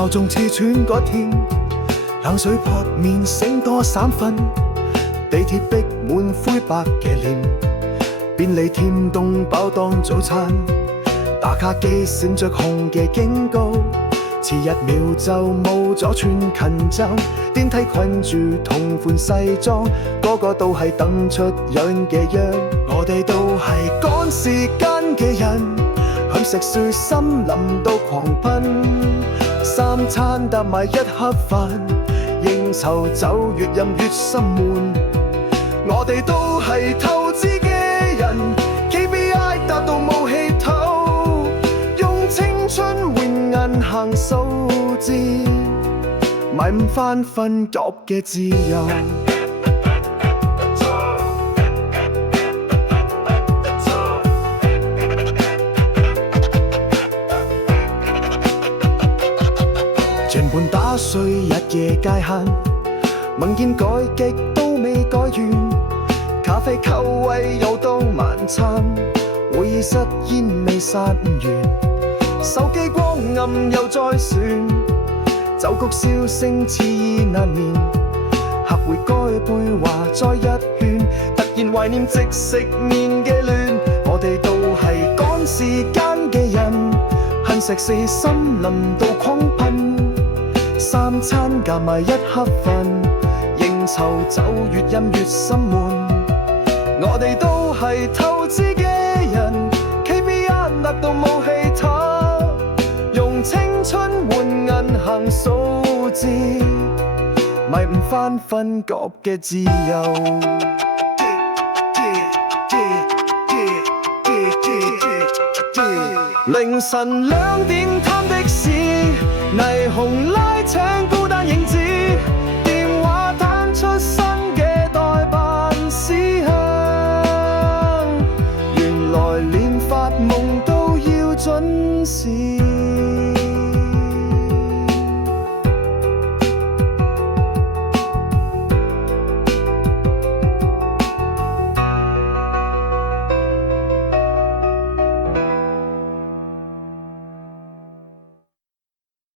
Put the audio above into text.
鬧鐘刺穿嗰天，冷水撲面醒多3分，地鐵逼滿灰白嘅臉，便利店凍飽當早餐，打卡機閃着紅嘅警告，遲1秒就冇咗串近袖，電梯困住同款西裝，個個都係等出樣嘅樣，我哋都係趕時間嘅人，向食樹森林度狂奔，3餐搭埋1盒飯，應酬酒越飲越心悶，我哋都係透支嘅人， KPI 達到冇氣頭，用青春換銀行數字，買唔返瞓覺嘅自由。全盤打碎日夜界限，文件改極都未改完，咖啡扣位又當晚餐，會議室煙未散完，手機光暗又再旋，酒局笑聲刺意難眠，客會該杯話再一圈，突然懷念即食麵嘅亂，我哋都係趕時間嘅人，恨食肆森林度狂噴，3餐夾埋1盒飯，應酬酒越飲越心悶，我哋都係透支嘅人， KPI 達到冇氣頭，用青春換銀行數字，買唔返瞓覺嘅自由。凌晨2點貪的士，霓虹拉請